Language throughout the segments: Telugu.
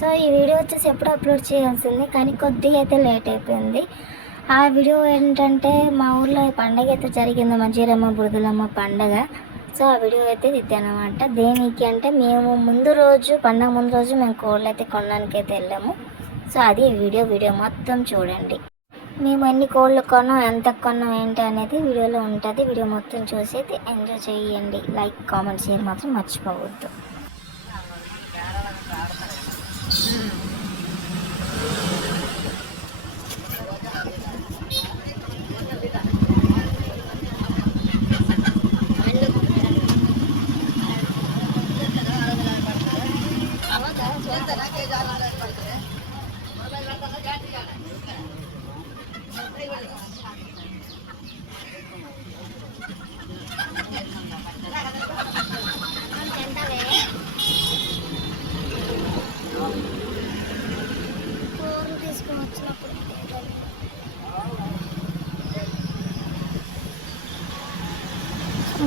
సో ఈ వీడియో వచ్చేసి ఎప్పుడు అప్లోడ్ చేయాల్సింది, కానీ కొద్దిగా అయితే లేట్ అయిపోయింది. ఆ వీడియో ఏంటంటే మా ఊర్లో పండగ అయితే జరిగింది, మంజీరమ్మ బురదలమ్మ పండగ. సో ఆ వీడియో అయితే ఇద్దానమాట. దేనికి అంటే మేము పండగ ముందు రోజు మేము కోళ్ళు అయితే కొనడానికి అయితే వెళ్ళాము. సో అది వీడియో మొత్తం చూడండి. మేము ఎన్ని కోళ్ళు కొన్నాం, ఎంత కొన్నాం ఏంటి అనేది వీడియోలో ఉంటుంది. వీడియో మొత్తం చూసి అయితే ఎంజాయ్ చేయండి. లైక్, కామెంట్, షేర్ మాత్రం మర్చిపోవద్దు.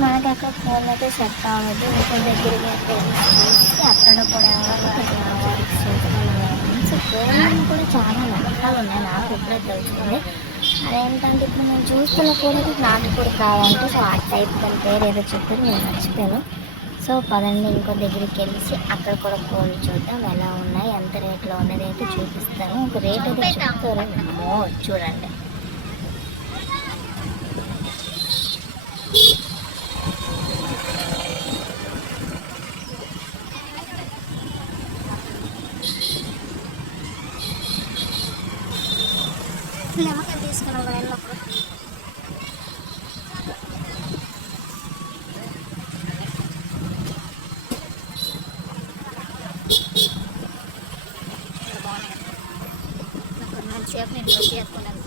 మనకి అక్కడ ఫోన్ అయితే సెట్ అవ్వదు. ఇంకో దగ్గరికి అయితే అక్కడ కూడా సో ఫోన్ కూడా చాలా నమ్మకాలు ఉన్నాయి. నాకు ఇప్పుడే తెలుస్తుంది. అదేంటంటే ఇప్పుడు నేను చూస్తున్న ఫోన్ అయితే నాకు కూడా కావాలంటే, సో ఆ టైప్ దాని పేరు ఏదో చెప్పారు, నేను మర్చిపోయాను. సో పదండి ఇంకో దగ్గరికి వెళ్ళి అక్కడ కూడా ఫోన్లు చూద్దాం ఎలా ఉన్నాయి, ఎంత రేట్లో ఉన్నది అయితే చూపిస్తాను. ఒక రేట్ అయితే చెప్తారు, చూడండి. నిమ్మకాయ తీసుకున్నాం వెళ్ళినప్పుడు. మంచిగా నేను వచ్చి వేసుకున్నాను.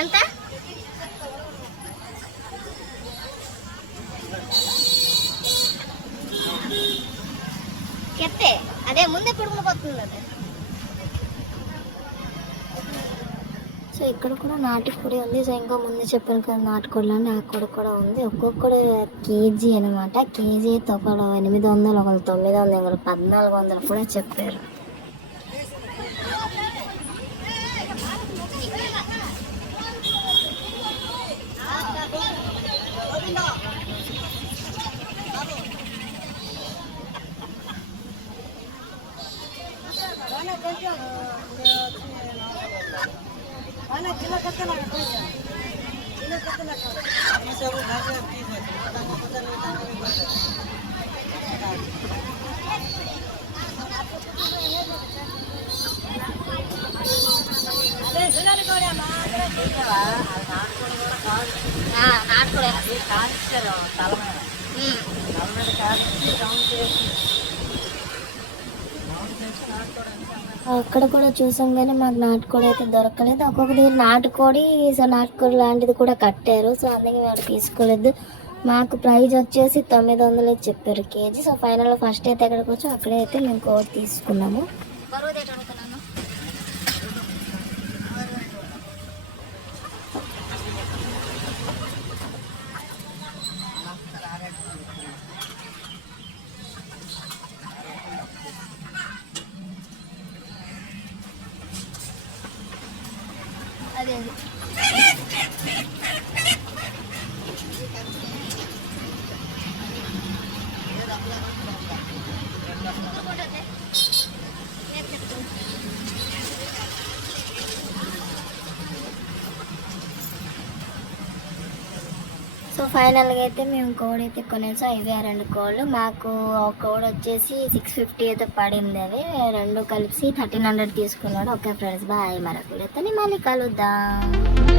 ఎంత? చెప్తే అదే ముందే పుడుకుపోతుంది అది. సో ఇక్కడ కూడా నాటుకోడి ఉంది. సో ఇంకా ముందు చెప్పాను కదా నాటుకోడి అంటే ఆ కోడి కూడా ఉంది. ఒక్కొక్కటి కేజీ అనమాట. కేజీ ఒకళ్ళు 800, ఒకళ్ళు 900, ఒకళ్ళు 1400 కూడా చెప్పారు. అక్కడ కూడా చూసాం కానీ మాకు నాటుకోడి అయితే దొరకలేదు. ఒక్కొక్క దగ్గర నాటుకోడి, సో నాటుకోడి లాంటిది కూడా కట్టారు. సో అందుకే మేము తీసుకోలేదు. మాకు ప్రైజ్ వచ్చేసి 900 చెప్పారు కేజీ. సో ఫైనల్ ఫస్ట్ అయితే ఎక్కడికి వచ్చి అక్కడే అయితే మేము కోడి తీసుకున్నాము. అదే సో ఫైనల్గా అయితే మేము కోడి అయితే కొనేసాం. ఇవే 2 కోళ్ళు. మాకు ఒక కోడి వచ్చేసి 650 అయితే పడింది. అవి 2 కలిసి 1300 తీసుకున్నాడు. Okay friends, bye. మరొక వీడియోతో మళ్ళీ కలుద్దాం.